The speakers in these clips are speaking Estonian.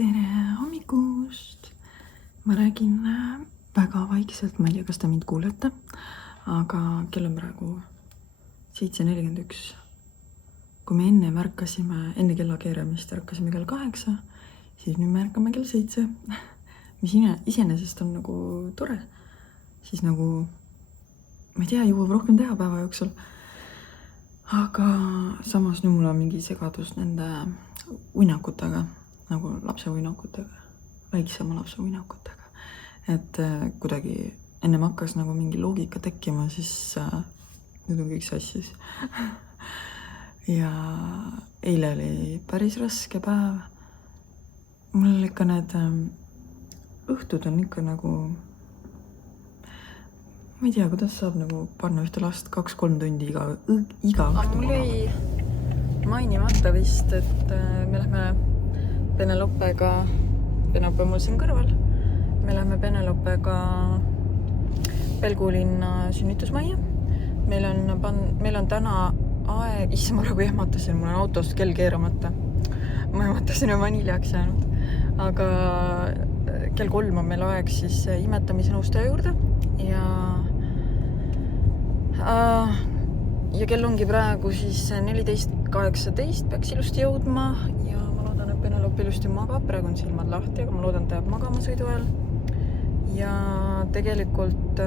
Tere hommikust! Ma räägin väga vaikselt, ma ei tea, kas te mind kuulete, aga kell on praegu 7:41. Kui me enne märkasime, enne kella keeramist ärkasime kell 8, siis nüüd me ärkame kell 7, mis iseenesest on nagu tore. Siis nagu, ma ei tea, jõuab rohkem teha päeva jooksul. Aga samas nüüd mul on mingi segadus nende uinakutega, nagu lapse uinakutega, väiksema lapse uinakutega. Et kuidagi ennem hakkas nagu mingi loogika tekkima, siis nüüd on kõik sassis. Ja eile oli päris raske päev. Mul ikka need õhtud on ikka nagu, ma ei tea, kuidas saab nagu panna ühte last 2-3 tundi iga õhtu. Mul jäi mainimata vist, et me lähme Penelopega, Penelope mul siin kõrval, me lähme Penelopega Pelgulinna sünnitusmajja. Meil on täna aeg, issa ma nagu ehmatasin, mul on autost kell keeramata. Ma ehmatasin ja vaniljaks jäänud. Aga kell 3 on meil aeg siis imetamise nõustaja juurde ja kell ongi praegu siis 14:18, peaks ilusti jõudma ja ma loodan, et Penelope ilusti magab. Praegu on silmad lahti, aga ma loodan, et ta jääb magama sõidu ajal. Ja tegelikult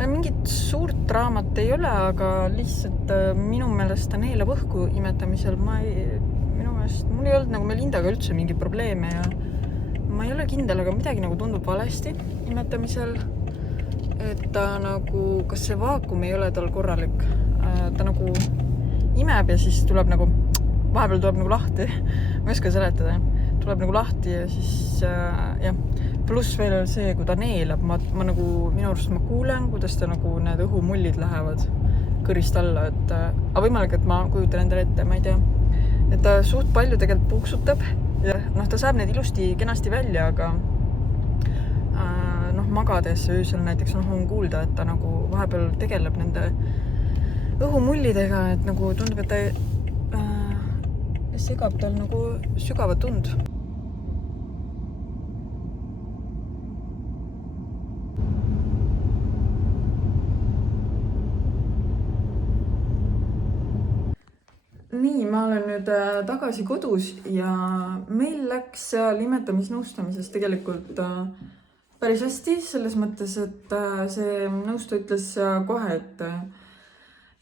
mingit suurt draamat ei ole, aga lihtsalt minu meelest ta neelab õhku imetamisel. Minu meelest mul ei olnud nagu Melindaga üldse mingi probleeme ja ma ei ole kindel, aga midagi nagu tundub valesti imetamisel. Et ta nagu, kas see vaakum ei ole tal korralik. Ta nagu imeb ja siis tuleb nagu, vahepeal tuleb nagu lahti. Ma ei oska seletada. Tuleb nagu lahti ja siis jah. Pluss veel see, kui ta neelab, ma nagu, minu arust ma kuulen, kuidas ta nagu need õhumullid lähevad kõrist alla. Aga võimalik, et ma kujutan endale ette, ma ei tea. Et ta suht palju tegelikult puuksutab. Ja, ta saab need ilusti kenasti välja, aga magades öösel näiteks on kuulda, et ta nagu vahepeal tegeleb nende õhumullidega, et nagu tundub, et ta segab tal nagu sügavat tund. Nii, ma olen nüüd tagasi kodus ja meil läks seal imetamisnõustamises tegelikult päris hästi, selles mõttes, et see nõustaja ütles kohe,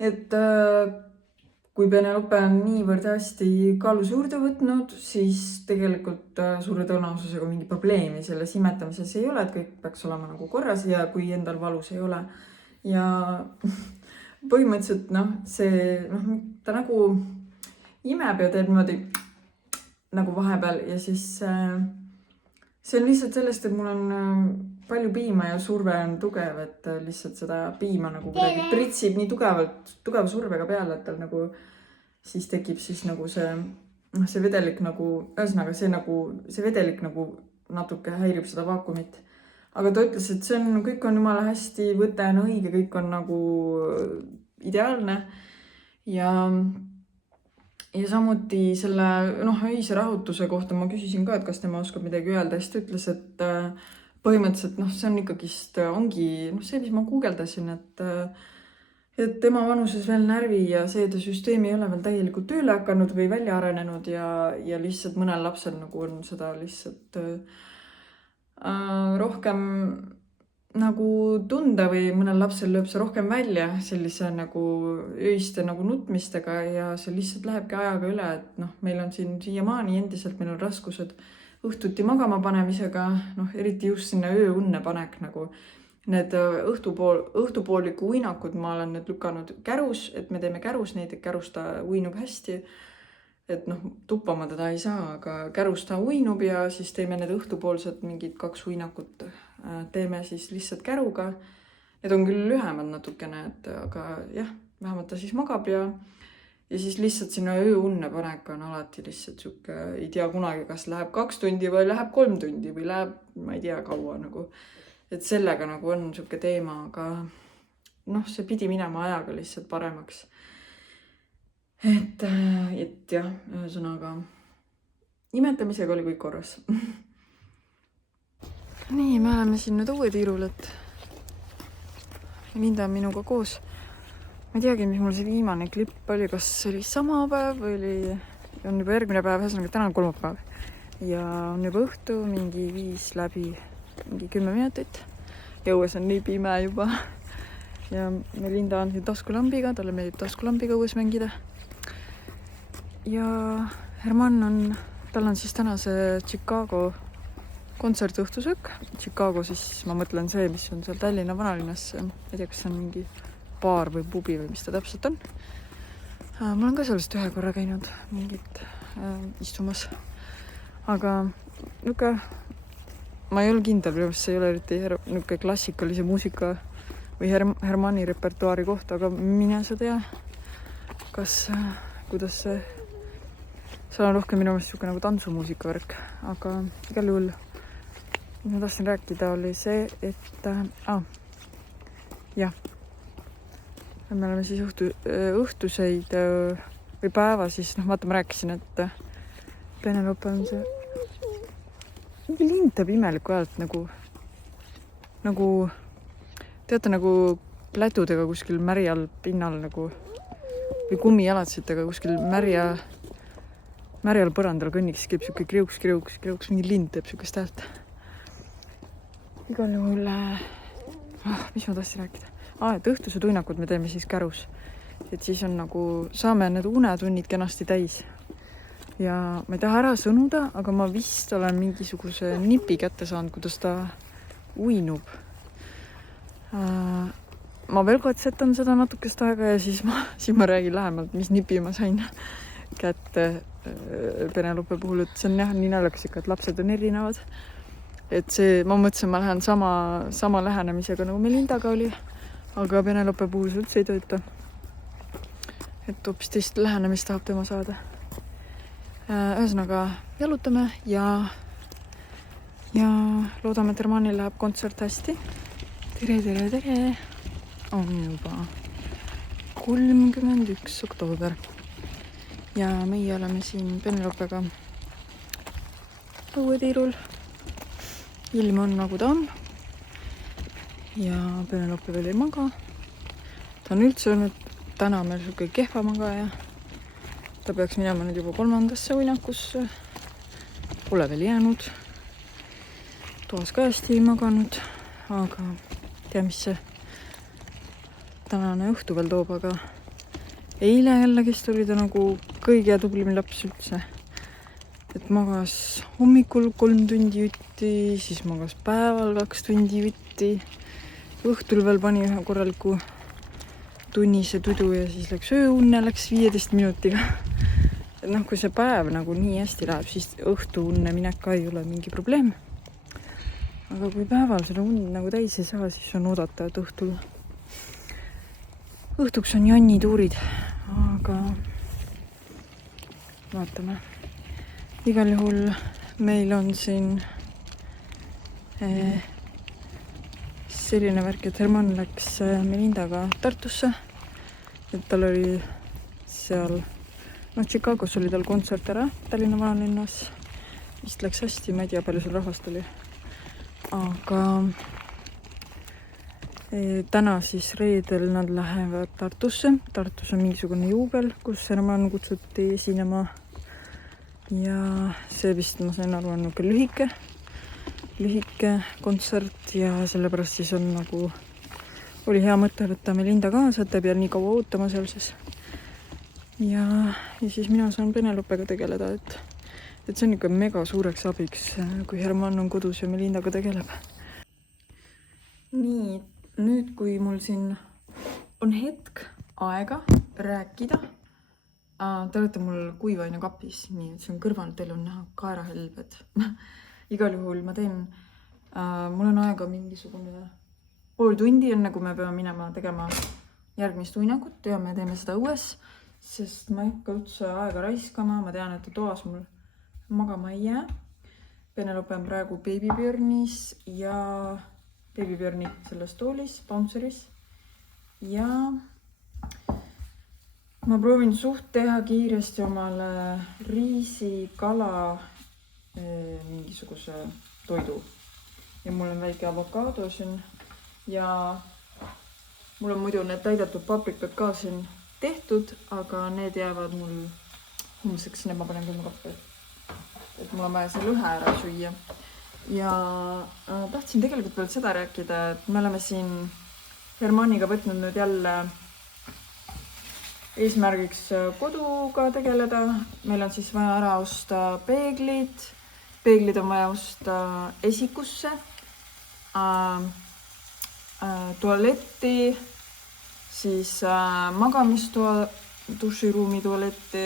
et kui Penelope on niivõrd hästi kaalus juurde võtnud, siis tegelikult suure tõenäosusega mingi probleemi selles imetamises ei ole, et kõik peaks olema nagu korras ja kui endal valus ei ole. Ja põhimõtteliselt ta nagu imeb ja teeb niimoodi nagu vahepeal ja siis see on lihtsalt sellest, et mul on palju piima ja surve on tugev, et lihtsalt seda piima nagu kuidagi pritsib nii tugeva survega peale, et tal nagu siis tekib siis nagu see vedelik nagu, ühesõnaga see vedelik nagu natuke häirib seda vaakumit. Aga ta ütles, et kõik on jumala hästi, võte on õige, kõik on nagu ideaalne ja samuti selle öise rahutuse kohta ma küsisin ka, et kas tema oskab midagi öelda. Siis ta ütles, et põhimõtteliselt see on ikkagist, ongi see, mis ma guugeldasin, et tema vanuses veel närvi ja seedesüsteem ei ole veel täielikult tööle hakanud või välja arenenud ja lihtsalt mõnel lapsel nagu on seda lihtsalt rohkem nagu tunda või mõnel lapsel lööb see rohkem välja sellise nagu öiste nagu nutmistega ja see lihtsalt lähebki ajaga üle, et meil on siin siiamaani endiselt, meil on raskused õhtuti magama panemisega, eriti just sinna ööunne panek nagu. Need õhtupooliku uinakud ma olen nüüd lükanud kärus, et me teeme kärus neid, et kärus ta uinub hästi. Et tuppa ma teda ei saa, aga kärus ta uinub ja siis teeme need õhtupoolsed mingid 2 uinakut. Teeme siis lihtsalt käruga. Need on küll lühemad natukene, aga jah, vähemalt ta siis magab ja siis lihtsalt sinna ööunne panek on alati lihtsalt siuke, ei tea kunagi, kas läheb 2 tundi või läheb 3 tundi või läheb, ma ei tea kaua nagu. Et sellega nagu on siuke teema, aga see pidi minema ajaga lihtsalt paremaks. Et jah, ühesõnaga imetamisega oli kõik korras. Nii, me oleme siin nüüd Uue Tiirul, et Linda on minuga koos. Ma ei teagi, mis mul see viimane klipp oli, kas oli sama päev või on juba järgmine päev, ühesõnaga täna on kolmapäev. Ja on juba õhtu, mingi 5 läbi, mingi 10 minutit. Ja õues on nii pime juba. Ja Melinda on siin taskulambiga, talle meeldib taskulambiga õues mängida. Ja Herman on, tal on siis täna see Chicago kontsertõhtusöök. Chicago siis ma mõtlen see, mis on seal Tallinna vanalinnas. Ei tea, kas see on mingi baar või pubi või mis ta täpselt on. Ma olen ka sellest ühe korra käinud mingit istumas. Aga niuke, ma ei ole kindel, see ei ole eriti niuke klassikalise muusika või Hermani repertuaari kohta, aga mine sa tea, kuidas see, seal on rohkem minu meelest siuke nagu tantsumuusika värk, aga igal juhul mis ma tahtsin rääkida oli see, et jah, me oleme siis õhtuseid või päeva siis, vaata ma rääkisin, et Penelope on see mingi lind teeb imeliku häält nagu teate nagu plätudega kuskil märjal pinnal nagu või kummijalatsetega kuskil märjal põrandal kõnniks käib siuke kriuks, mingi lind teeb siukest häält. Igal juhul, mis ma tahtsin rääkida? Et õhtuse tuinakud me teeme siis Kärus. Et siis on nagu, saame need unetunnid kenasti täis. Ja ma ei taha ära sõnuda, aga ma vist olen mingisuguse nipi kätte saanud, kuidas ta uinub. Ma veel katsetan seda natukest aega ja siis ma räägin lähemalt, mis nipi ma sain kätte Penelope puhul. Et see on jah nii naljakas ikka, et lapsed on erinevad. Et see, ma mõtlesin, ma lähen sama lähenemisega nagu Melindaga oli, aga Penelope puhul see üldse ei tööta. Et hoopis teist lähenemist tahab tema saada. Ühesõnaga jalutame ja loodame, et Hermanil läheb kontsert hästi. Tere! On juba 31. oktoober. Ja meie oleme siin Penelopega Uue Tiirul. Ilm on nagu ta on ja Penelope veel ei maga. Ta on üldse olnud täna meil siuke kehva magaja. Ta peaks minema nüüd juba 3. uinakusse. Pole veel jäänud. Toas ka hästi ei maganud, aga tea, mis see tänane õhtu veel toob, aga eile jällegist oli ta nagu kõige tublim laps üldse. Et magas hommikul 3 tundi jutti, siis magas päeval 2 tundi jutti. Õhtul veel pani ühe korraliku tunnise tudu ja siis läks ööunne, läks 15 minutiga. Et kui see päev nagu nii hästi läheb, siis õhtuunne minek ka ei ole mingi probleem. Aga kui päeval seda und nagu täis ei saa, siis on oodata, et õhtuks on jannituurid. Aga vaatame. Igal juhul meil on siin selline värk, et Herman läks Melindaga Tartusse. Et tal oli seal, Chicagos oli tal kontsert ära Tallinna vanalinnas. Vist läks hästi, ma ei tea, palju seal rahvast oli. Aga täna siis reedel nad lähevad Tartusse. Tartus on mingisugune juubel, kus Herman kutsuti esinema. Ja see vist, ma sain aru, on nagu lühike kontsert ja sellepärast siis on nagu, oli hea mõte võtta Melinda kaasa, et ta peab nii kaua ootama seal siis. Ja siis mina saan Penelopega tegeleda, et see on ikka mega suureks abiks, kui Herman on kodus ja Melindaga tegeleb. Nii, nüüd kui mul siin on hetk aega rääkida, te olete mul kuivaine kapis, nii et see on kõrval, teil on näha kaerahelbed. Igal juhul ma teen, mul on aega mingisugune pool tundi, enne kui me peame minema tegema järgmist uinakut ja me teeme seda õues, sest ma ei hakka üldse aega raiskama, ma tean, et ta toas mul magama ei jää. Penelope on praegu beebibjörnis ja beebibjörni selles toolis, bounceris ja ma proovin suht teha kiiresti omale riisi, kala mingisuguse toidu. Ja mul on väike avokaado siin ja mul on muidu need täidetud paprikad ka siin tehtud, aga need jäävad mul homseks, need ma panen külmkappi. Et mul on vaja see lõhe ära süüa. Ja tahtsin tegelikult veel seda rääkida, et me oleme siin Hermanniga võtnud nüüd jälle eesmärgiks koduga tegeleda. Meil on siis vaja ära osta peeglid. Peeglid on vaja osta esikusse, tualetti, siis magamistoa, duširuumi tualetti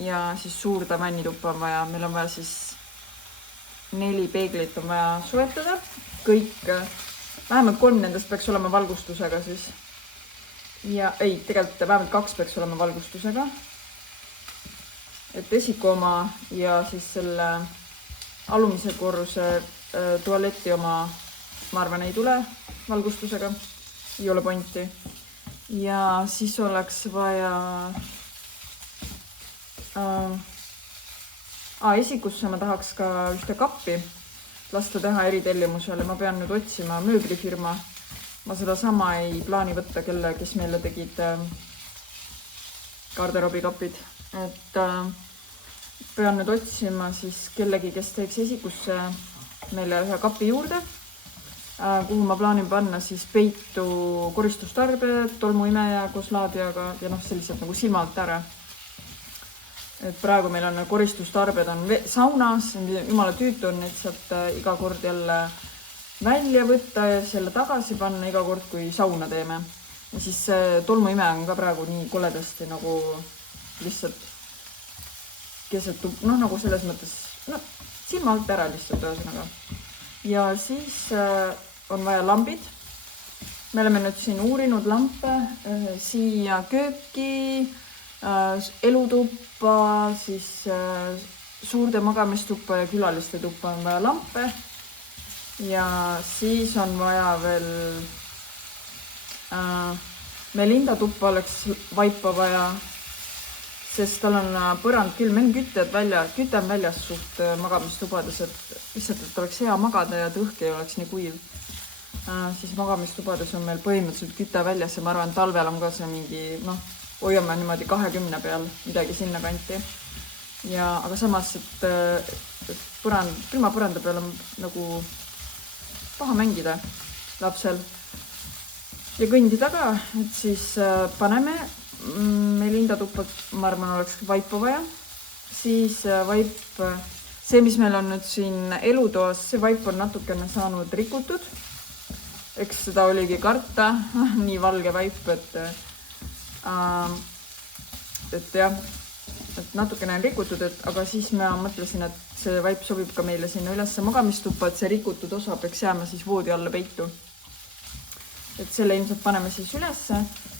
ja siis suurde vannituppa on vaja. Meil on vaja siis 4 peeglit on vaja soetada. Kõik, vähemalt 3 nendest peaks olema valgustusega siis. Ja ei, tegelikult vähemalt 2 peaks olema valgustusega. Et esiku oma ja siis selle alumise korruse tualetti oma, ma arvan, ei tule valgustusega. Ei ole pointi. Ja siis oleks vaja esikusse ma tahaks ka ühte kappi lasta teha eritellimusele. Ma pean nüüd otsima mööblifirma. Ma seda sama ei plaani võtta, kes meile tegid garderoobikapid. Et pean nüüd otsima siis kellegi, kes teeks esikusse meile ühe kapi juurde, kuhu ma plaanin panna siis peitu koristustarbe, tolmuimeja koos laadiaga ja sellised nagu silmalt ära. Et praegu meil on koristustarbed on saunas, jumala tüütu on neid sealt iga kord jälle välja võtta ja selle tagasi panna iga kord, kui sauna teeme. Ja siis tolmuime on ka praegu nii koledasti nagu lihtsalt keset, nagu selles mõttes, silma alt ära lihtsalt ühesõnaga. Ja siis on vaja lambid. Me oleme nüüd siin uurinud lampe, siia kööki, elutuppa, siis suurde magamistuppa ja külaliste tuppa on vaja lampe. Ja siis on vaja veel Melinda tuppa oleks vaipa vaja, sest tal on põrand küll, meil küte on väljas suht magamistubades, et lihtsalt, et oleks hea magada ja et õhk ei oleks nii kuiv. Siis magamistubades on meil põhimõtteliselt küte väljas ja ma arvan, talvel on ka see mingi, hoiame niimoodi 20 peal, midagi sinna kanti. Ja, aga samas, et külmapõranda peal on nagu paha mängida lapsel ja kõndida ka, et siis paneme Melinda tuppa, ma arvan, oleks vaipa vaja. Siis vaip, see, mis meil on nüüd siin elutoas, see vaip on natukene saanud rikutud. Eks seda oligi karta, nii valge vaip, et jah, et natukene on rikutud, aga siis ma mõtlesin, et see vaip sobib ka meile sinna ülesse magamistuppa, et see rikutud osa peaks jääma siis voodi alla peitu. Et selle ilmselt paneme siis ülesse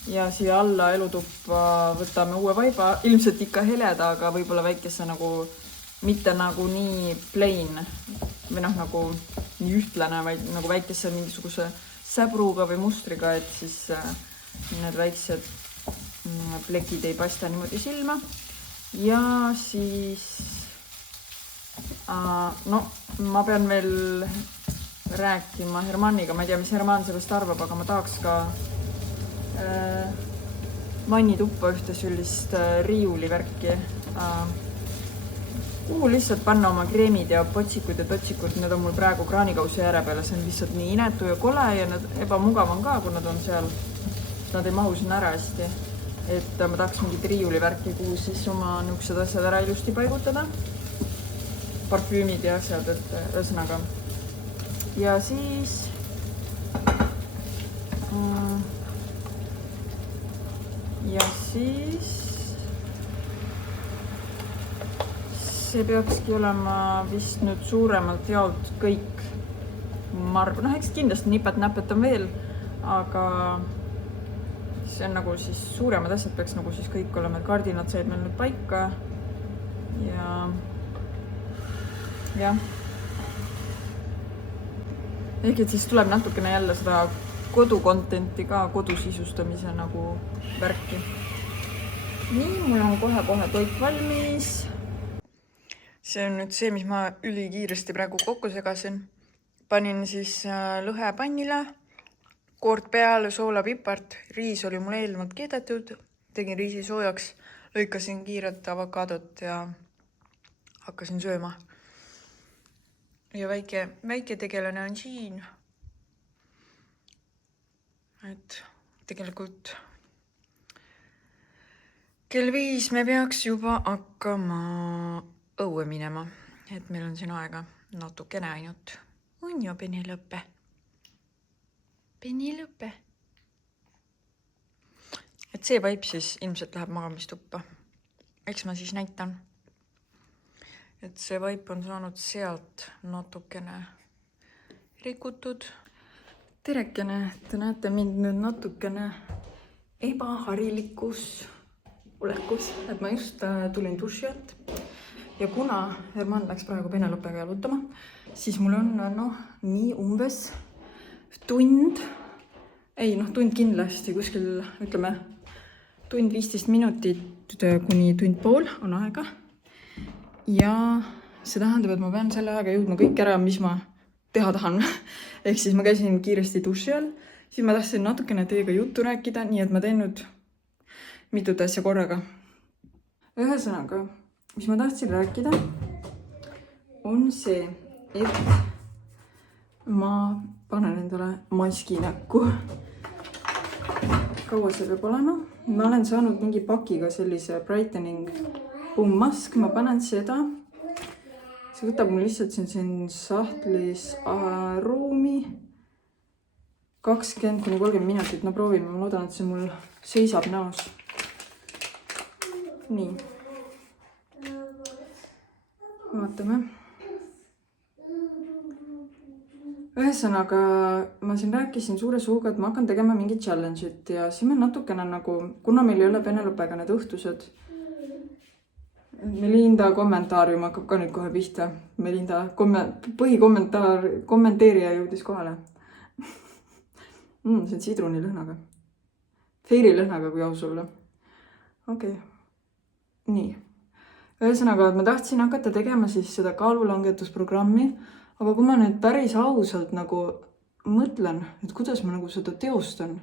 ja siia alla elutuppa võtame uue vaiba, ilmselt ikka heleda, aga võib-olla väikese nagu, mitte nagu nii plain või nagu nii ühtlane, vaid nagu väikese mingisuguse säbruga või mustriga, et siis need väiksed plekid ei paista niimoodi silma. Ja siis ma pean veel rääkima Hermanniga, ma ei tea, mis Herman sellest arvab, aga ma tahaks ka vannituppa ühte sellist riiulivärki, kuhu lihtsalt panna oma kreemid ja potsikud ja totsikud. Need on mul praegu kraanikausi ääre peale, see on lihtsalt nii inetu ja kole ja need ebamugav on ka, kui nad on seal, nad ei mahu sinna ära hästi. Et ma tahaks mingit riiulivärki, kuhu siis oma niisugused asjad ära ilusti paigutada. Parfüümid ja asjad, et ühesõnaga. Ja siis see peakski olema vist nüüd suuremalt jaolt kõik. Ma arvan, eks kindlasti nipet-näpet on veel, aga see on nagu siis suuremad asjad peaks nagu siis kõik olema, et kardinad said meil nüüd paika ja ehk et siis tuleb natukene jälle seda kodukontenti ka, kodusisustamise nagu värki. Nii, mul on kohe toit valmis. See on nüüd see, mis ma ülikiiresti praegu kokku segasin. Panin siis lõhe pannile, koort peale, soola, pipart, riis oli mul eelnevalt keedetud, tegin riisi soojaks, lõikasin kiirelt avokaadot ja hakkasin sööma. Ja väike tegelane on siin. Et tegelikult kell 5 me peaks juba hakkama õue minema, et meil on siin aega natukene ainult. On ju, Penelope? Penelope? Et see vaip siis ilmselt läheb magamistuppa. Eks ma siis näitan. Et see vaip on saanud sealt natukene rikutud. Terekene, te näete mind nüüd natukene ebaharilikus olekus, et ma just tulin duši alt. Ja kuna Herman läks praegu Penelopega jalutama, siis mul on nii umbes tund kindlasti kuskil, ütleme, tund 15 minutit kuni tund pool on aega. Ja see tähendab, et ma pean selle aega jõudma kõik ära, mis ma teha tahan. Ehk siis ma käisin kiiresti duši all, siis ma tahtsin natukene teiega juttu rääkida, nii et ma teen nüüd mitut asja korraga. Ühesõnaga, mis ma tahtsin rääkida, on see, et ma panen endale maski näkku. Kaua see peab olema? Ma olen saanud mingi pakiga sellise brightening mask, ma panen seda. See võtab mul lihtsalt siin sahtlis ruumi 20–30 minutit. No proovime, ma loodan, et see mul seisab näos. Nii. Vaatame. Ühesõnaga, ma siin rääkisin suure suuga, et ma hakkan tegema mingi challenge'it ja siin on natukene kuna meil ei ole Penelopega need õhtused. Melinda kommentaarium hakkab ka nüüd kohe pihta. Melinda kommenteerija jõudis kohale. See on sidrunilõhnaga. Feirilõhnaga, kui aus olla. Okei. Nii. Ühesõnaga, et ma tahtsin hakata tegema siis seda kaalulangetusprogrammi, aga kui ma nüüd päris ausalt mõtlen, et kuidas ma seda teostan,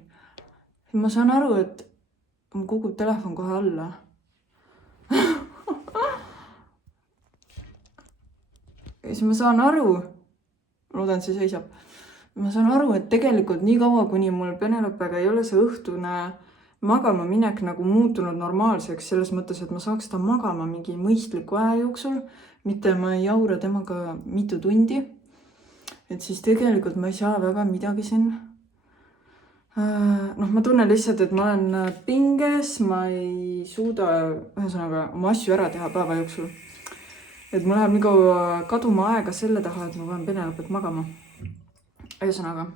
siis ma saan aru, et mul kukub telefon kohe alla. Ja siis ma saan aru, loodan, see seisab, ma saan aru, et tegelikult nii kaua, kuni mul Penelopega ei ole see õhtune magama minek muutunud normaalseks, selles mõttes, et ma saaks ta magama mingi mõistliku aja jooksul, mitte ma ei jaura temaga mitu tundi. Et siis tegelikult ma ei saa väga midagi siin. Ma tunnen lihtsalt, et ma olen pinges, ma ei suuda ühesõnaga oma asju ära teha päeva jooksul. Et mul läheb nii kaua kaduma aega selle taha, et ma pean Penelopet magama. Ühesõnaga.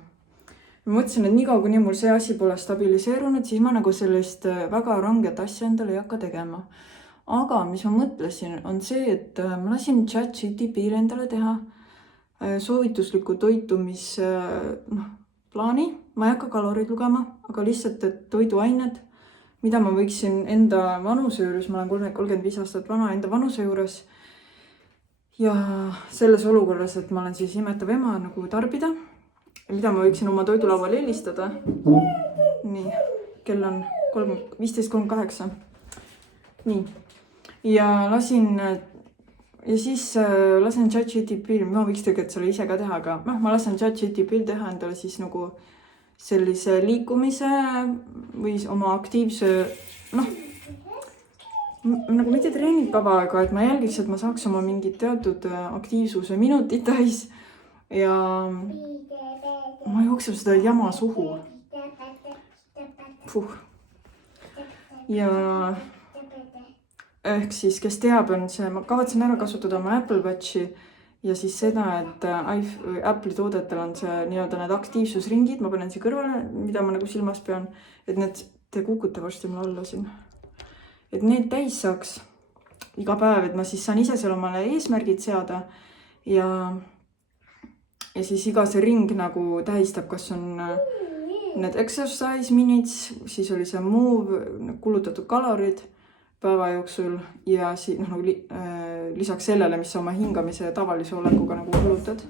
Ma mõtlesin, et nii kaua, kuni mul see asi pole stabiliseerunud, siis ma sellist väga ranget asja endale ei hakka tegema. Aga mis ma mõtlesin, on see, et ma lasin ChatGPT'l endale teha soovitusliku toitumis plaani. Ma ei hakka kalorid lugema, aga lihtsalt et toiduained, mida ma võiksin enda vanuse juures, ma olen 35 aastat vana enda vanuse juures. Ja selles olukorras, et ma olen siis imetav ema tarbida. Mida ma võiksin oma toidulaual eelistada. Nii, kell on 15:38. Nii. Ja siis lasen ChatGPT'l, ma võiks tegelikult selle ise ka teha, aga ma lasen ChatGPT'l teha endale siis sellise liikumise või oma aktiivse, mitte treeningkava, aga et ma jälgiks, et ma saaks oma mingid teatud aktiivsuse minutid täis ja ma jookseb seda jama suhu. Ja ehk siis, kes teab, on see, ma kavatsen ära kasutada oma Apple Watchi ja siis seda, et Apple'i toodetel on see need aktiivsusringid, ma panen siia kõrvale, mida ma silmas pean, et need te kukute varsti mul alla siin. Et need täis saaks iga päev, et ma siis saan ise seal omale eesmärgid seada ja siis iga see ring tähistab, kas on need exercise minutes, siis oli see move, kulutatud kalorid, päeva jooksul ja lisaks sellele, mis sa oma hingamise ja tavalise olekuga nagu kulutad.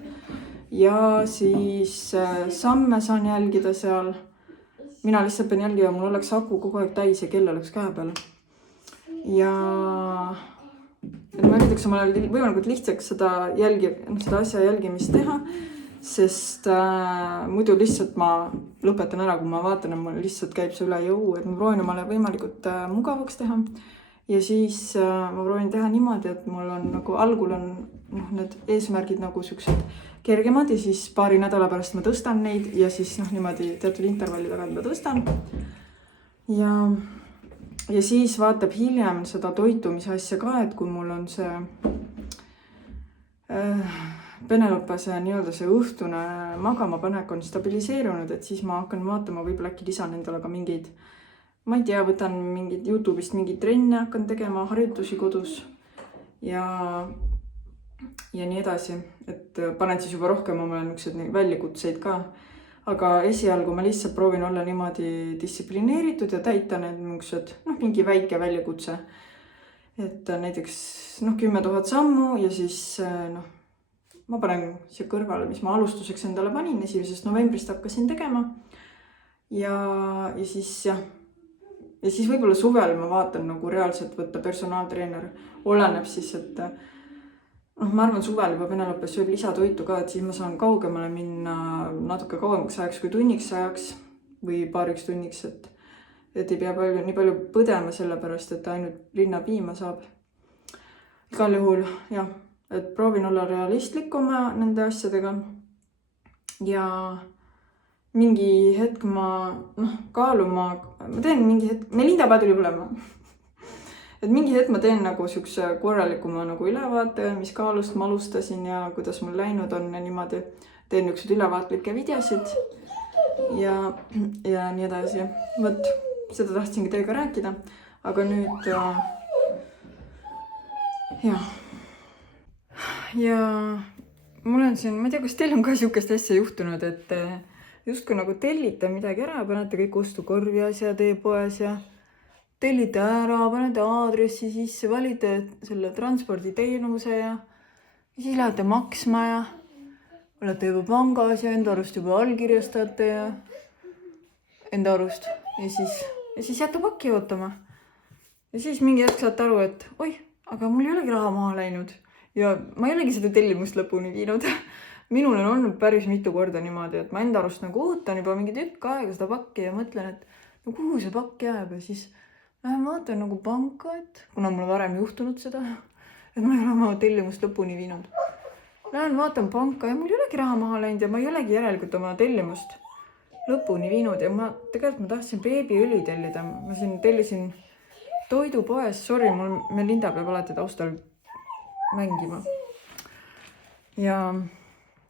Ja siis samme saan jälgida seal. Mina lihtsalt pean jälgida, mul oleks aku kogu aeg täis ja kell oleks käe peal. Ja ma üritaks omale võimalikult lihtsaks seda asja jälgimist teha, sest muidu lihtsalt ma lõpetan ära, kui ma vaatan, et mul lihtsalt käib see üle jõu, et ma proovin omale võimalikult mugavaks teha. Ja siis ma proovin teha niimoodi, et mul on nagu algul on need eesmärgid nagu siuksed kergemad ja siis paari nädala pärast ma tõstan neid ja siis niimoodi teatud intervalli tagant ma tõstan. Ja siis vaatab hiljem seda toitumise asja ka, et kui mul on see Penelope see nii-öelda see õhtune magamapanek on stabiliseerunud, et siis ma hakkan vaatama, võib-olla äkki lisan endale ka mingeid, ma ei tea, võtan mingid YouTube'ist mingeid trenne, hakkan tegema harjutusi kodus ja nii edasi, et panen siis juba rohkem oma niisugused väljakutseid ka. Aga esialgu ma lihtsalt proovin olla niimoodi distsiplineeritud ja täita need niisugused, mingi väike väljakutse. Et näiteks 10 000 sammu ja siis ma panen siia kõrvale, mis ma alustuseks endale panin, 1. novembrist hakkasin tegema. Ja siis võib-olla suvel ma vaatan nagu reaalselt võtta personaaltreener. Oleneb siis, et ma arvan suvel juba Penelope sööb lisatoitu ka, et siis ma saan kaugemale minna natuke kauemaks ajaks kui tunniks ajaks või paariks tunniks, et ei pea nii palju põdema sellepärast, et ainult rinnapiima saab. Igal juhul, jah, et proovin olla realistlik oma nende asjadega ja mingi hetk ma teen mingi hetk, Melinda tuli põlema. Et mingi hetk ma teen nagu siukse korralikuma nagu ülevaate, mis kaalust ma alustasin ja kuidas mul läinud on ja niimoodi. Teen niisugused ülevaatlikke videosid ja nii edasi. Võt, seda tahtsingi teiega rääkida, aga nüüd ja mul on siin, ma ei tea, kas teil on ka siukest asja juhtunud, et justkui nagu tellite midagi ära, panete kõik ostukorvi asjad e-poes ja tellite ära, panete aadressi sisse, valite selle transporditeenuse ja siis lähete maksma ja olete juba pangas ja enda arust juba allkirjastate ja enda arust ja siis jääte pakki ootama. Ja siis mingi hetk saate aru, et oi, aga mul ei olegi raha maha läinud ja ma ei olegi seda tellimust lõpuni viinud. Minul on olnud päris mitu korda niimoodi, et ma enda arust nagu ootan juba mingi tükk aega seda pakki ja mõtlen, et no kuhu see pakk jääb ja siis lähen vaatan nagu panka, et kuna mul varem juhtunud seda, et ma ei ole oma tellimust lõpuni viinud. Lähen vaatan panka ja mul ei olegi raha maha läinud ja ma ei olegi järelikult oma tellimust lõpuni viinud ja ma tahtsin beebiõli tellida. Ma siin tellisin toidupoes, sorry, mul Melinda peab alati taustal mängima. Ja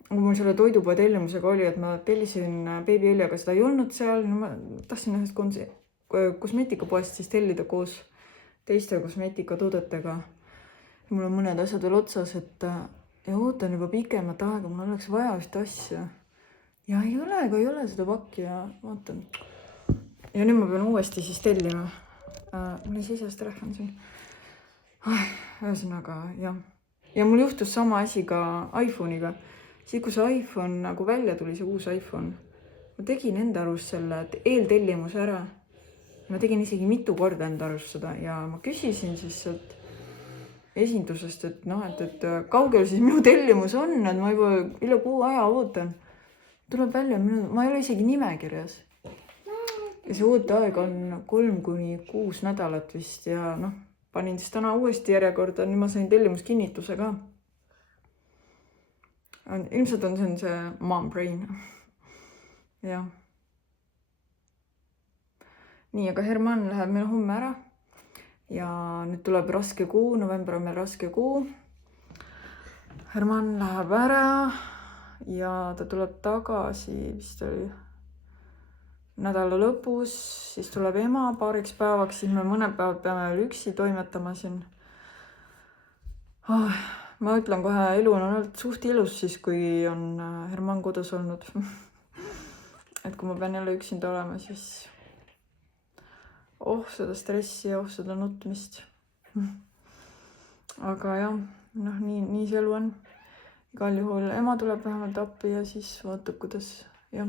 kui mul selle toidupoe tellimusega oli, et ma tellisin beebiõli, aga seda ei olnud seal, ma tahtsin ühest kosmeetikapoest siis tellida koos teiste kosmeetikatoodetega. Mul on mõned asjad veel otsas, et ja ootan juba pikemat aega, mul oleks vaja üht asja. Ja ei ole seda pakki ja vaatan. Ja nüüd ma pean uuesti siis tellima. Mul ei seisas telefon siin. Ühesõnaga, jah. Ja mul juhtus sama asi ka iPhone'iga. Siis kui see iPhone nagu välja tuli, see uus iPhone, ma tegin enda arust selle eeltellimuse ära. Ma tegin isegi mitu korda enda arust seda ja ma küsisin siis sealt esindusest, et kaugel siis minu tellimus on, et ma juba üle kuu aja ootan. Tuleb välja, ma ei ole isegi nimekirjas. Ja see ooteaeg on 3-6 nädalat vist ja panin siis täna uuesti järjekorda, nüüd ma sain tellimuskinnituse ka. Ilmselt on see mom brain. Jah. Nii, aga Herman läheb meil homme ära ja nüüd tuleb raske kuu, november on meil raske kuu. Herman läheb ära ja ta tuleb tagasi, vist oli nädala lõpus, siis tuleb ema paariks päevaks, siis me mõned päevad peame veel üksi toimetama siin. Ma ütlen kohe, elu on olnud suht ilus siis, kui on Herman kodus olnud. Et kui ma pean jälle üksinda olema, siis seda stressi ja seda nutmist. Aga jah, noh, nii see elu on. Igal juhul ema tuleb vähemalt appi ja siis vaatab, kuidas jah.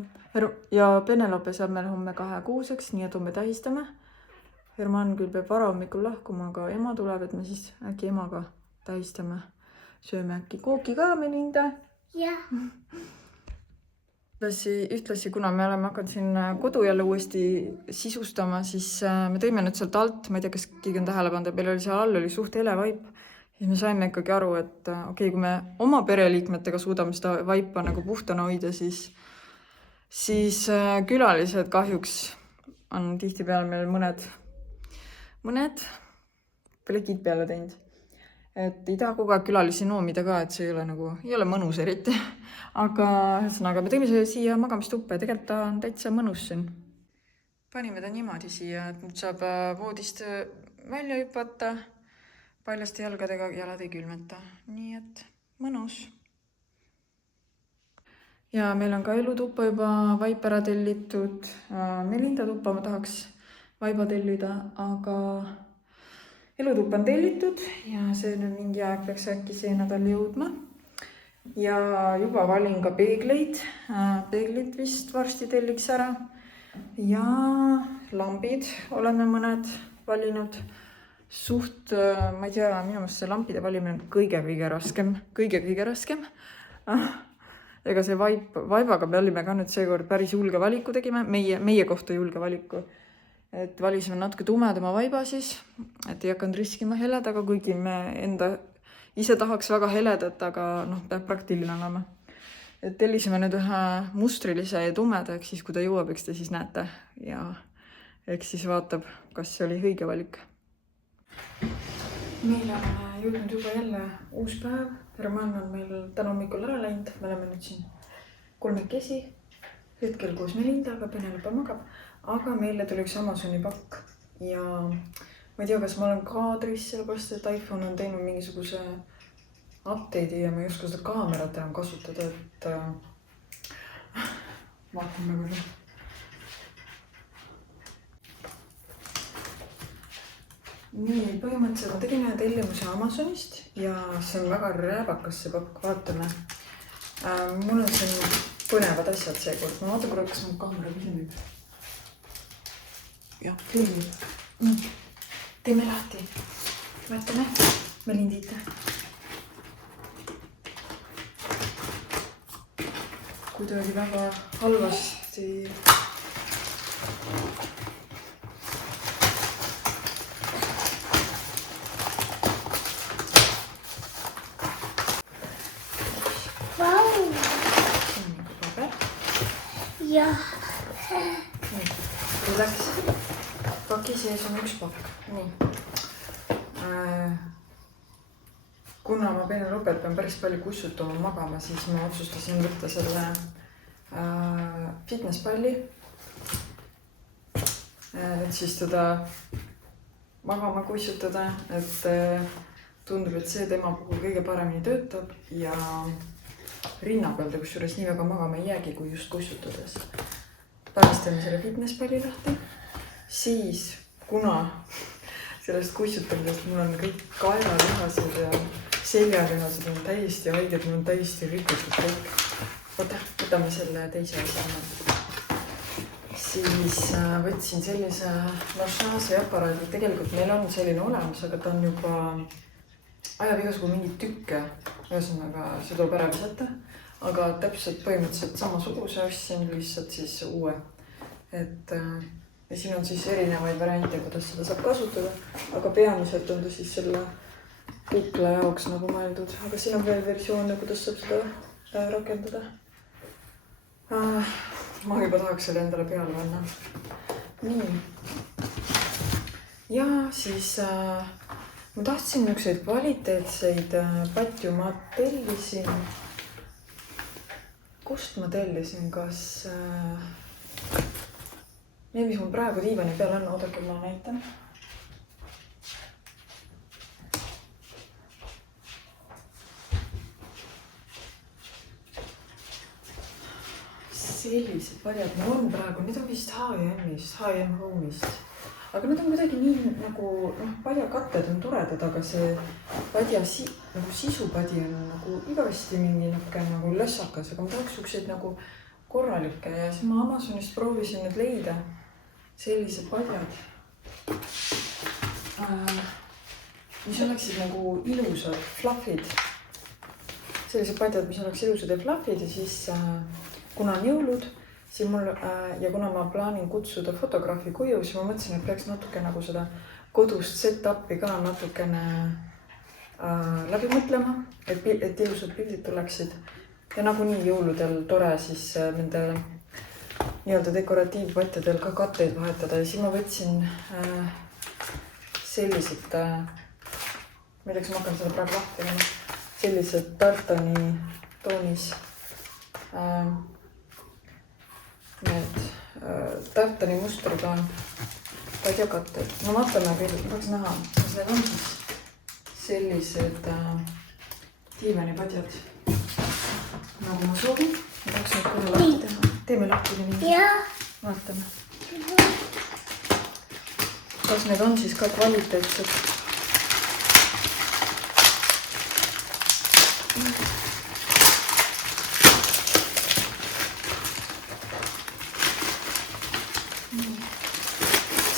Ja Penelope saab meil homme 2-kuuseks, nii et homme tähistame. Herman küll peab varahommikul lahkuma, aga ema tuleb, et me siis äkki emaga tähistame. Sööme äkki kooki ka, Melinda? Jah. Ühtlasi, kuna me oleme hakanud siin kodu jälle uuesti sisustama, siis me tõime nüüd sealt alt, ma ei tea, kas keegi on tähele pannud, meil oli seal all oli suht hele vaip. Siis me saime ikkagi aru, et okei, kui me oma pereliikmetega suudame seda vaipa nagu puhtana hoida, siis külalised kahjuks on tihtipeale meil mõned plekid peale teinud. Et ei taha kogu aeg külalisi noomida ka, et see ei ole mõnus eriti. Aga ühesõnaga, me tõime siia magamistuppa ja tegelikult ta on täitsa mõnus siin. Panime ta niimoodi siia, et nüüd saab voodist välja hüpata paljaste jalgadega, jalad ei külmeta. Nii et mõnus. Ja meil on ka elutuppa juba vaip ära tellitud. Melinda tuppa ma tahaks vaiba tellida, aga elutupp on tellitud ja see nüüd mingi aeg peaks äkki see nädal jõudma. Ja juba valin ka peegleid. Peeglid vist varsti telliks ära. Ja lambid oleme mõned valinud. Suht, ma ei tea, minu meelest see lampide valimine on kõige raskem. Kõige raskem. Ega see vaibaga me olime ka nüüd seekord päris julge valiku tegime. Meie kohta julge valiku. Et valisime natuke tumedama vaiba siis. Et ei hakanud riskima heledaga, kuigi me ise tahaks väga heledat, aga peab praktiline olema. Et tellisime nüüd ühe mustrilise ja tumeda, eks siis kui ta jõuab, eks te siis näete. Ja eks siis vaatab, kas see oli õige valik. Meil on jõudnud juba jälle uus päev. Herman on meil täna hommikul ära läinud. Me oleme nüüd siin 3 hetkel koos Melindaga, Penelope magab. Aga meile tuli üks Amazoni pakk. Ja ma ei tea, kas ma olen kaadris, sellepärast et iPhone on teinud mingisuguse update'i ja ma ei oska seda kaamerat enam kasutada, et vaatame korra. Nii, põhimõtteliselt ma tegin ühe tellimuse Amazonist ja see on väga rääbakas see pakk, vaatame. Mul on siin põnevad asjad seekord. Ma vaatan korra, kas mu kaamera filmib. Jah, filmib. Teeme lahti. Vaatame, Melindita. Kuidagi väga halvasti. Vau! See on nagu paber. Jah. Nii, läks. Paki sees on üks pakk. Nii. Kuna ma Penelopet pean päris palju kussutama magama, siis ma otsustasin võtta selle fitnesspalli. Et siis teda magama kussutada, et tundub, et see tema puhul kõige paremini töötab ja rinna peal ta kusjuures nii väga magama ei jäägi, kui just kussutades. Pärast teeme selle fitnesspalli lahti. Siis, kuna sellest kussutamisest mul on kõik kaelalihased ja seljalihased on täiesti haiged, mul on täiesti rikutud kõik. Võtame selle teise asja. Siis võtsin sellise massaaži aparaadi. Tegelikult meil on selline olemas, aga ta on juba ajab igasugu mingid tükke. Ühesõnaga, see tuleb ära visata. Aga täpselt põhimõtteliselt samasuguse ostsin lihtsalt siis uue. Ja siin on siis erinevaid variante, kuidas seda saab kasutada. Aga peamiselt on ta siis selle kukla jaoks nagu mõeldud. Aga siin on veel versioone, kuidas saab seda rakendada. Ma juba tahaks selle endale peale panna. Nii. Ja siis ma tahtsin niisuguseid kvaliteetseid patju. Ma tellisin. Kust ma tellisin? Kas need, mis mul praegu diivani peal on, oodake, ma näitan. Sellised paljad mul on praegu, need on vist H&M-ist, H&M Home'ist. aga nad on kuidagi nii nagu, padjakatted on toredad, aga see nagu sisupadi on nagu igavesti mingi nagu lössakas, aga ma tahaks siukseid nagu korralikke ja siis ma Amazonist proovisin nüüd leida sellised padjad, mis oleksid nagu ilusad, fluffid. Sellised padjad, mis oleks ilusad ja fluffid ja siis kuna on jõulud, siis mul ja kuna ma plaanin kutsuda fotograafi koju, siis ma mõtlesin, et peaks natuke nagu seda kodust set-up'i ka natukene läbi mõtlema, et ilusad pildid tuleksid. Ja nagunii jõuludel tore siis nende nii-öelda dekoratiivpatjadel ka katteid vahetada ja siis ma võtsin sellised, ma ei tea, kas ma hakkan seda praegu lahti tegema, sellised tartani toonis need tartani mustriga padjakatted. No vaatame veel, tahaks näha, kas need on siis sellised diivanipadjad, nagu ma soovin. Ma tahaks nüüd kohe lahti teha. Teeme lahti nii. Vaatame. Kas need on siis ka kvaliteetsed?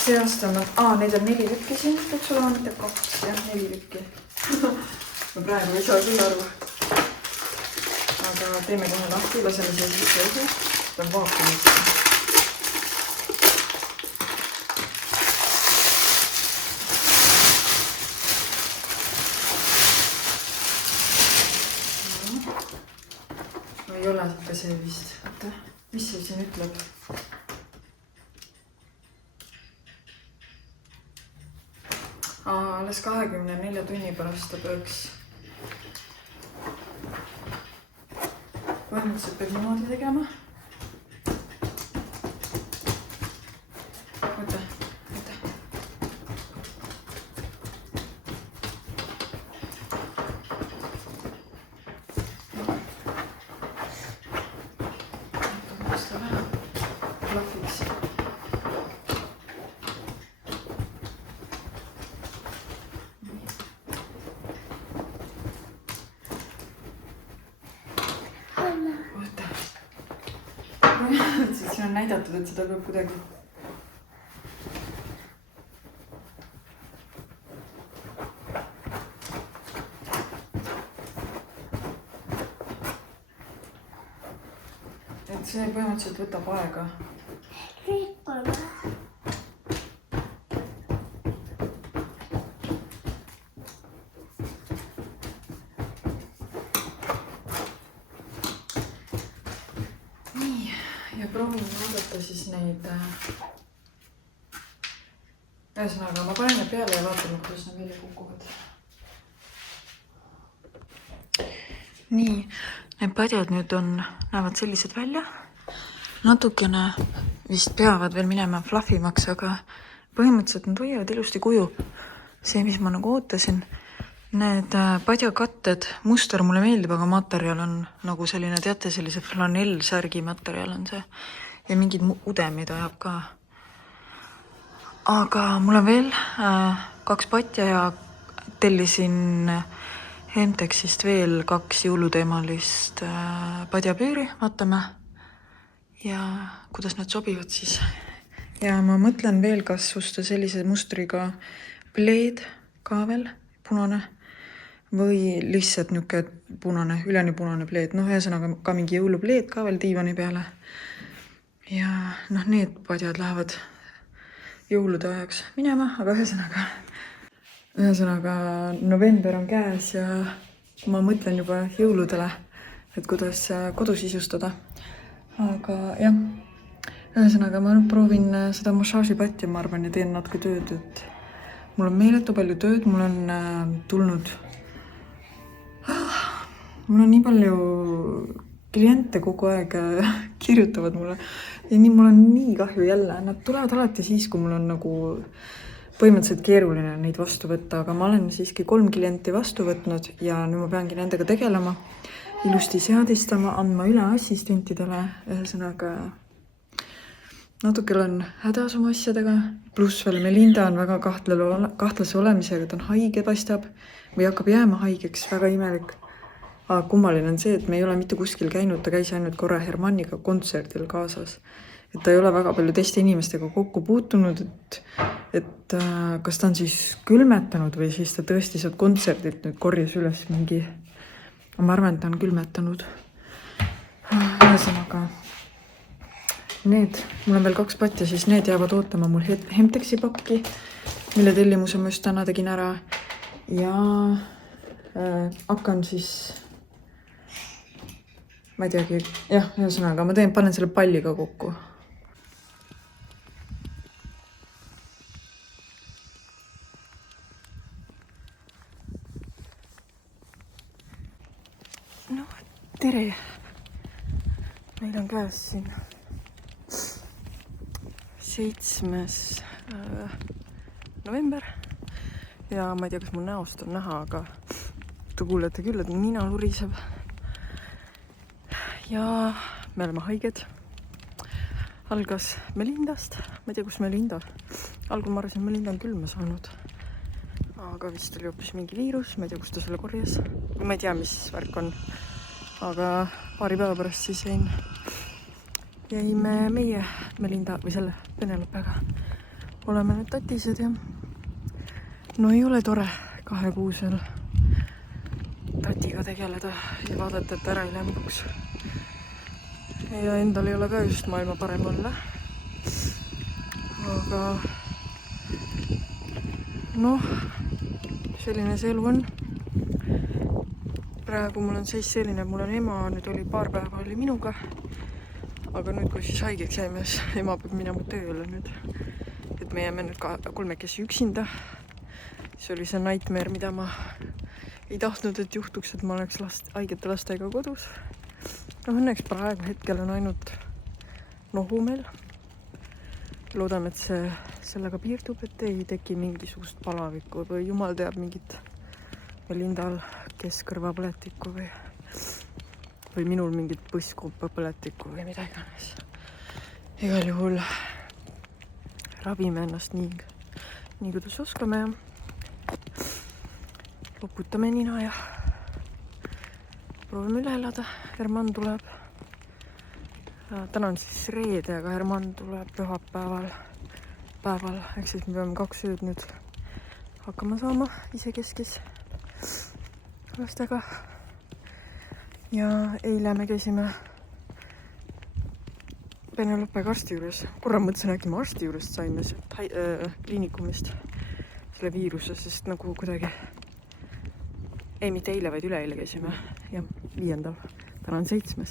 See aasta on, neid on 4 lükki siin, peaks olema mitte 2, jah, 4 lükki. Ma praegu ei saa küll aru. Aga teeme kohe lahti, laseme siia sisse õhu. Ta on vaakumis. No ei ole ikka see vist. Oota, mis see siin ütleb? Alles 24 tunni pärast ta peaks. Põhimõtteliselt peaks niimoodi tegema. Võta. Võta vähe klahviks. Siin on näidatud, et seda peab kuidagi. Et see põhimõtteliselt võtab aega. Ja proovin vaadata siis neid. Ühesõnaga, ma panen need peale ja vaatame, kuidas need välja kukuvad. Nii, need padjad nüüd näevad sellised välja. Natukene vist peavad veel minema fluffimaks, aga põhimõtteliselt nad hoiavad ilusti kuju. See, mis ma nagu ootasin. Need padjakatted, muster mulle meeldib, aga materjal on nagu selline, teate, sellise flanellsärgi materjal on see. Ja mingid udemid ajab ka. Aga mul on veel 2 patja ja tellisin Hemtexist veel 2 jõuluteemalist padjapüüri. Vaatame. Ja kuidas need sobivad siis. Ja ma mõtlen veel, kas osta sellise mustriga pleed ka veel, punane. Või lihtsalt niuke punane, üleni punane pleed. No ühesõnaga ka mingi jõulupleed ka veel diivani peale. Ja need padjad lähevad jõulude ajaks minema, aga ühesõnaga november on käes ja ma mõtlen juba jõuludele, et kuidas kodu sisustada. Aga jah, ühesõnaga ma proovin seda massaažipatja, ma arvan, ja teen natuke tööd, et mul on meeletu palju tööd, mul on tulnud mul on nii palju kliente kogu aeg kirjutavad mulle ja mul on nii kahju jälle. Nad tulevad alati siis, kui mul on nagu põhimõtteliselt keeruline neid vastu võtta, aga ma olen siiski 3 klienti vastu võtnud ja nüüd ma peangi nendega tegelema, ilusti seadistama, andma üle assistentidele. Ühesõnaga natuke olen hädas oma asjadega, pluss veel Melinda on väga kahtlase olemisega, ta on haige, paistab, või hakkab jääma haigeks, väga imelik. Aga kummaline on see, et me ei ole mitte kuskil käinud, ta käis ainult korra Hermanniga kontserdil kaasas. Et ta ei ole väga palju teiste inimestega kokku puutunud, et kas ta on siis külmetanud või siis ta tõesti sealt kontserdilt nüüd korjas üles mingi, ma arvan, et ta on külmetanud. Ühesõnaga, mul on veel 2 patja, siis need jäävad ootama mul Hemtexi pakki, mille tellimuse ma just täna tegin ära ja hakkan siis, ma ei teagi, jah, ühesõnaga, ma panen selle palliga kokku. No, tere! Meil on käes siin 7. november ja ma ei tea, kas mul näost on näha, aga te kuulete küll, et nina luriseb. Ja me oleme haiged. Algas Melindast. Ma ei tea, kus Melinda. Algul ma arvasin, Melinda on külma saanud. Aga vist oli hoopis mingi viirus. Ma ei tea, kus ta selle korjas. Ma ei tea, mis värk on. Aga paari päeva pärast siis jäime meie Melinda või selle Penelopega. Oleme nüüd tatised ja no ei ole tore 2 kuusel tatiga tegeleda ja vaadata, et ära ei lämbuks. Ja endal ei ole ka just maailma parem olla. Aga noh, selline see elu on. Praegu mul on seis selline, mul on ema, nüüd oli paar päeva oli minuga. Aga nüüd, kui siis haigeks jäime, ema peab minema tööle nüüd. Et me jääme nüüd 3 üksinda. See oli see nightmare, mida ma ei tahtnud, et juhtuks, et ma oleks haigete lastega kodus. No õnneks praegu hetkel on ainult nohu meil. Loodan, et sellega piirdub, et ei teki mingisugust palavikku või jumal teab mingit Melindal keskkõrvapõletikku või minul mingit põsskopapõletikku või mida iganes. Igal juhul ravime ennast nii kuidas oskame ja loputame nina ja proovime üle elada. Herman tuleb. Täna on siis reede, aga Herman tuleb pühapäeval. Ehk siis me peame 2 ööd nüüd hakkama saama isekeskis lastega. Ja eile me käisime Penelopega arsti juures. Korra mõtlesin, äkki me arsti juurest saime kliinikumist selle viiruse, sest nagu kuidagi mitte eile, vaid üleeile käisime ja 5. Täna on 7.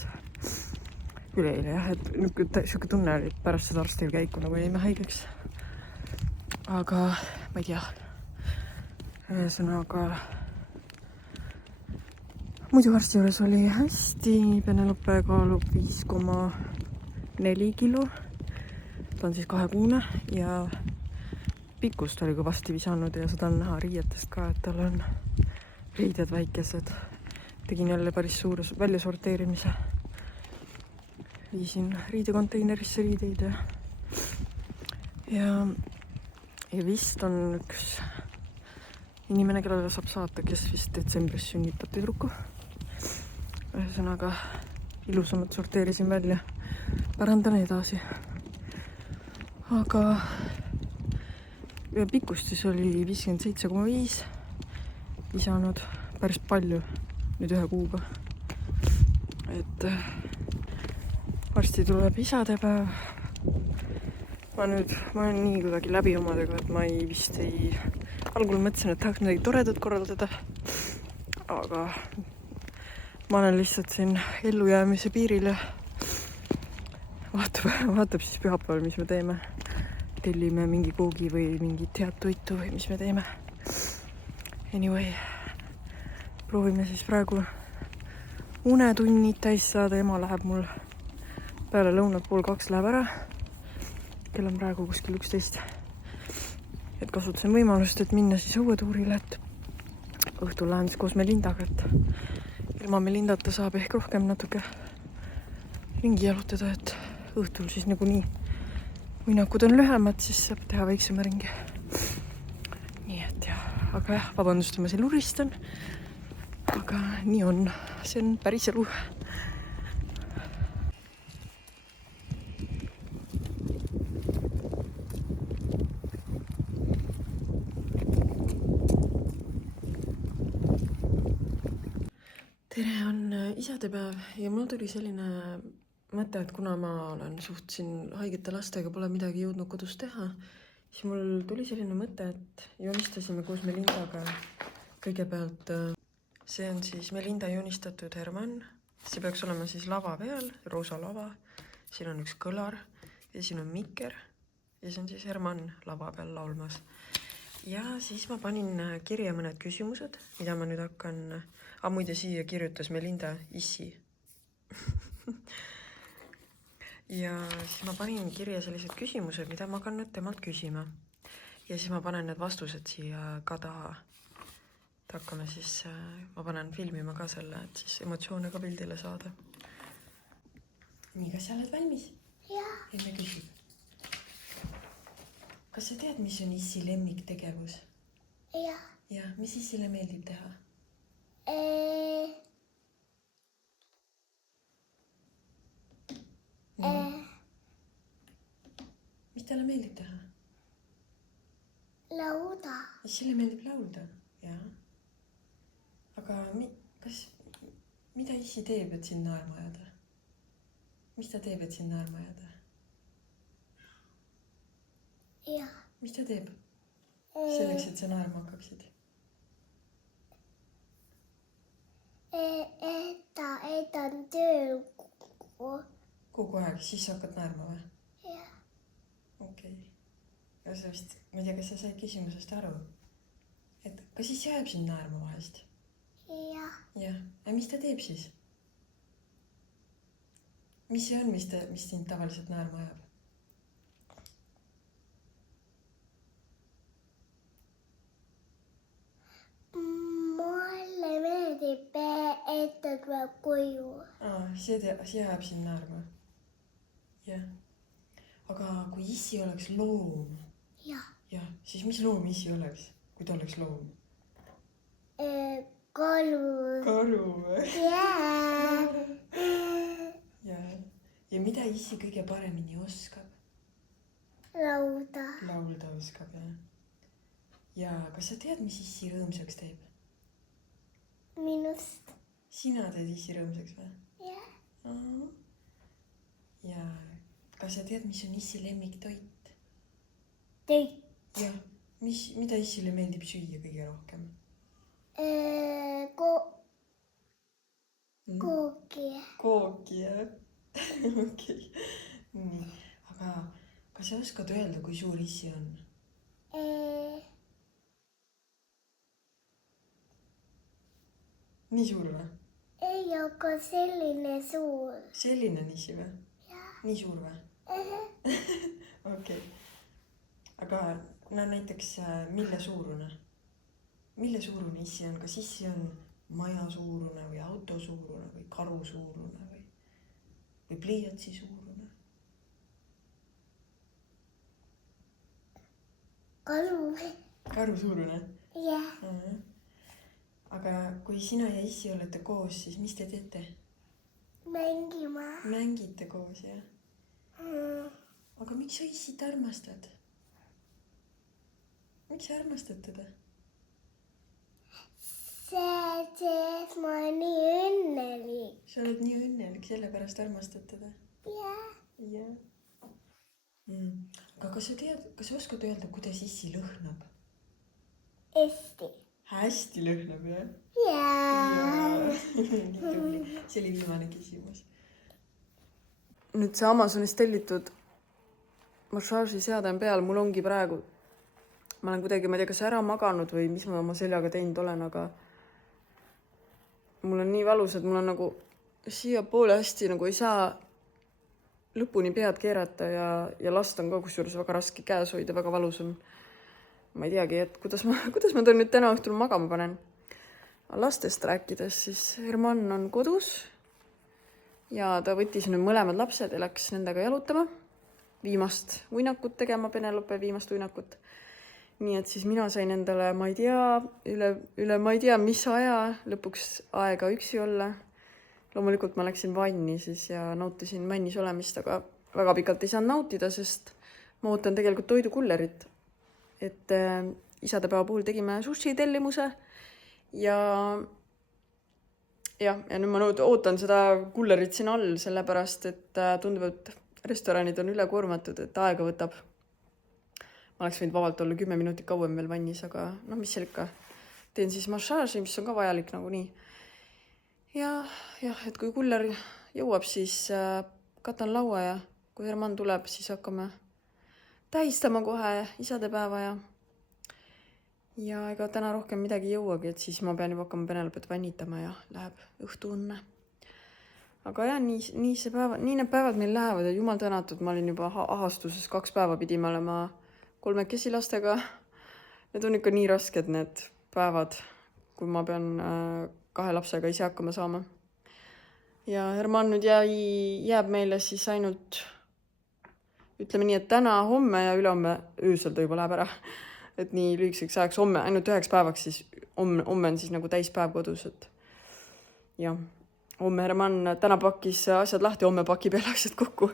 Üleeile jah, et niisugune tunne oli, et pärast seda arstil käiku nagu jäime haigeks. Aga ma ei tea. Ühesõnaga muidu arsti juures oli hästi. Penelope kaalub 5,4 kilo. Ta on siis 2-kuune ja pikkust oli kõvasti visanud ja seda on näha riietest ka, et tal on riided väikesed. Tegin jälle päris suure väljasorteerimise. Viisin riidekonteinerisse riideid ja vist on üks inimene, kellele saab saata, kes vist detsembris sünnitab tüdruku. Ühesõnaga ilusamad sorteerisin välja. Pärandan edasi. Aga pikkust siis oli 57,5. Visanud päris palju nüüd 1 kuuga. Et varsti tuleb isadepäev. Ma olen nii kuidagi läbi omadega, et ma algul mõtlesin, et tahaks midagi toredat korraldada. Aga ma olen lihtsalt siin ellujäämise piiril ja vaatab siis pühapäeval, mis me teeme. Tellime mingi koogi või mingit head toitu või mis me teeme. Anyway, proovime siis praegu unetunnid täis saada. Ema läheb mul peale lõunat 1:30 läheb ära. Kell on praegu kuskil 11. Et kasutasin võimalust, et minna siis õuetuurile, et õhtul lähen siis koos Melindaga, et ilma Melindata saab ehk rohkem natuke ringi jalutada, et õhtul siis nagunii kui nakud on lühemad, siis saab teha väiksema ringi. Nii et jah, aga jah, vabandust, ma siin luristan. Aga nii on, see on päris elu. Tere, on isadepäev ja mul tuli selline mõte, et kuna ma olen suht siin haigete lastega, pole midagi jõudnud kodus teha, siis mul tuli selline mõte, et joonistasime koos Melindaga kõigepealt. See on siis Melinda joonistatud Hermann. See peaks olema siis lava peal, roosa lava. Siin on üks kõlar ja siin on mikker ja see on siis Hermann lava peal laulmas. Ja siis ma panin kirja mõned küsimused, mida ma nüüd hakkan... muide siia kirjutas Melinda issi. Ja siis ma panin kirja sellised küsimused, mida ma hakkan nüüd temalt küsima. Ja siis ma panen need vastused siia ka taha. Et hakkame siis, ma panen filmima ka selle, et siis emotsioone ka pildile saada. Nii, kas sa oled valmis? Ja. Enne küsib. Kas sa tead, mis on issi lemmiktegevus? Ja. Ja, mis issile meeldib teha? Mis talle meeldib teha? Lauda. Issile meeldib laulda, jah. Aga mida issi teeb, et sind naerma ajada? Mis ta teeb, et sind naerma ajada? Ja. Mis ta teeb? Selleks, et sa naerma hakkaksid. Et on tööl. Kogu aeg, siis sa hakkad naerma või? Ja. Okei. Ja sa vist, ma ei tea, kas sa said küsimusest aru? Et kas siis jääb sind naerma vahest? Ja. Jah. Ja mis ta teeb siis? Mis see on, mis sind tavaliselt naerma ajab? Mulle meeldib, et ta tuleb koju. See jääb sind naerma. Jah. Aga kui issi oleks loom, Ja. siis mis loom issi oleks, kui ta oleks loom? Kalu. Karu või? Ja. Ja mida issi kõige paremini oskab? Lauda. Laulda oskab, jah. Ja kas sa tead, mis issi rõõmsaks teeb? Minust. Sina teed issi rõõmsaks või? Ja. Ja kas sa tead, mis on issi lemmiktoit? Teit. Ja, mida issile meeldib süüa kõige rohkem? Kooki. Kooki, jah. Okei. Nii, aga kas sa oskad öelda, kui suur issi on? Nii suur või? Ei, aga selline suur. Selline on issi või? Ja. Nii suur või? Okei. Aga näiteks mille suurune? Mille suurune issi on? Kas issi on maja suurune või auto suurune või karu suurune või pliiatsi suurune? Karu. Karu suurune? Ja. Aga kui sina ja issi olete koos, siis mis te teete? Mängima. Mängite koos, jah? Aga miks sa issit armastad? Miks sa armastad teda? Sest ma olen nii õnnelik. Sa oled nii õnnelik, sellepärast armastad teda? Ja. Jah. Aga kas sa oskad öelda, kuidas issi lõhnab? Hästi. Hästi lõhnab, jah? Ja. See oli viimane küsimus. Nüüd see Amazonist tellitud massaažiseade on peal. Mul ongi praegu, ma olen kuidagi, ma ei tea, kas ära maganud või mis ma oma seljaga teinud olen, aga mul on nii valus, et mul on nagu siia poole hästi nagu ei saa lõpuni pead keerata ja last on ka kusjuures väga raske käes hoida, väga valus on. Ma ei teagi, et kuidas ma ta nüüd täna õhtul magama panen. Lastest rääkides, siis Hermann on kodus ja ta võttis nüüd mõlemad lapsed ja läks nendega jalutama. viimast uinakut tegema, Penelope viimast uinakut. Nii et siis mina sain endale, ma ei tea, üle ma ei tea, mis aja lõpuks aega üksi olla. Loomulikult ma läksin vanni siis ja nautisin vannis olemist, aga väga pikalt ei saanud nautida, sest ma ootan tegelikult toidukullerit. Et isadepäeva puhul tegime sushi tellimuse ja nüüd ma ootan seda kullerit siin all, sellepärast, et tundub, et restoranid on üle koormatud, et aega võtab. Ma oleks võinud vabalt olla 10 minutit kauem veel vannis, aga mis seal ikka. Teen siis massaaži, mis on ka vajalik nagunii. Ja, et kui kuller jõuab, siis katan laua ja kui Herman tuleb, siis hakkame tähistama kohe isadepäeva ja ega täna rohkem midagi ei jõuagi, et siis ma pean juba hakkama Penelopet vannitama ja läheb õhtuunne. Aga nii need päevad meil lähevad ja jumal tänatud, ma olin juba ahastuses 2 päeva pidime olema 3 lastega. Need on ikka nii rasked need päevad, kui ma pean 2 lapsega ise hakkama saama. Ja Herman nüüd jääb meile siis ainult, ütleme nii, et täna, homme ja ülehomme öösel ta juba läheb ära. Et nii lühikeseks ajaks homme, ainult 9 päevaks, siis homme on siis nagu täispäev kodus. Ja homme Herman täna pakkis asjad lahti, homme pakib jälle asjad kokku.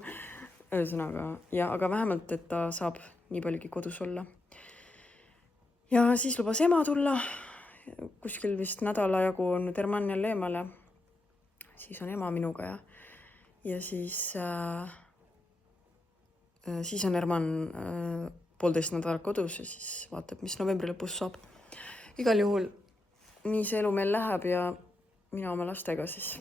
Ühesõnaga, aga vähemalt, et ta saab nii paljugi kodus olla. Ja siis lubas ema tulla. Kuskil vist nädala jagu on nüüd Herman jälle eemale. Siis on ema minuga ja siis on Herman 1,5 nädalat kodus ja siis vaatab, mis novembri lõpus saab. Igal juhul nii see elu meil läheb ja mina oma lastega siis